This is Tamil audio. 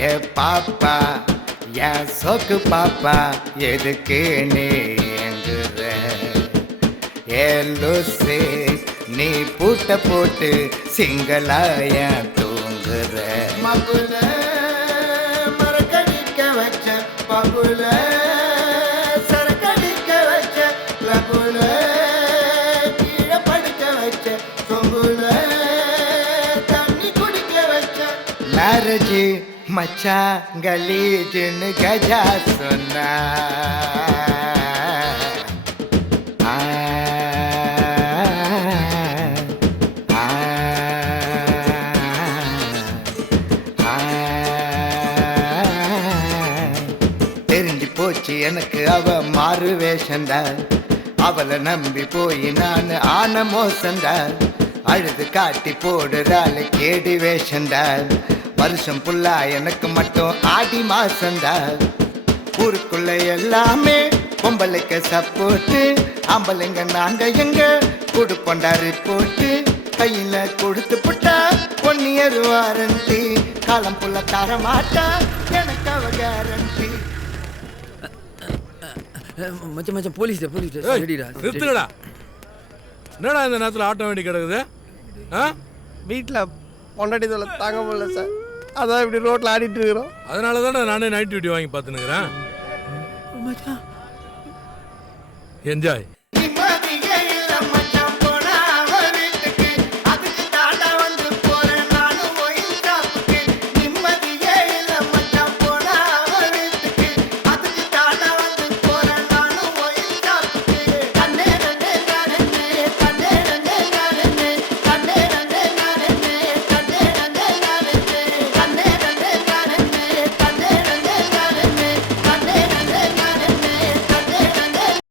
ஏ பாப்பா என் சொக்கு பாப்பா எதுக்கு நீங்குற ஏ லூசு நீ பூட்ட போட்டு சிங்களாய தூங்குற மகுல மரக்கடிக்க வச்ச பகுல சரக்கடிக்க வச்ச லகுல கீழே படுக்க வச்ச சொங்குல தண்ணி குடிக்க வச்ச மேரேஜ் மச்சான் கலீஜுன்னு கஜா சொன்னா தெரிஞ்சு போச்சு எனக்கு அவ மாறு வேஷந்தா அவளை நம்பி போய் நான் ஆன மோசந்தா அழுது காட்டி போடுறாள் கேடி வேஷந்தா வருஷம் புல்லா எனக்கு மட்டும் ஆடி மாசந்தா ஊருக்குள்ள எல்லாமே பொம்பளைக்கு சப்போர்ட்டு ஆம்பளைங்க நாங்க எங்க கொடுப்போண்டா ரிப்போர்ட்டு கையில கொடுத்து புட்டா 1 year வாரண்டி காலம் புள்ள தர மாட்டா எனக்கு அவ கேரண்டி. மச்சான் மச்சான் போலீஸ் ரெடிடா. நிறுத்துடா. என்னடா இந்த நேரத்தில் ஆட்ட வேண்டி கிடக்குது? வீட்டில் பொண்டாட்டி தொலை தாங்க முடியல சார், அதான் இப்படி ரோட்டில் ஆடிட்டு இருக்கிறோம். அதனால தானே நானே நைட் டியூட்டி வாங்கி பார்த்துனுக்குறேன். என்ஜாய்.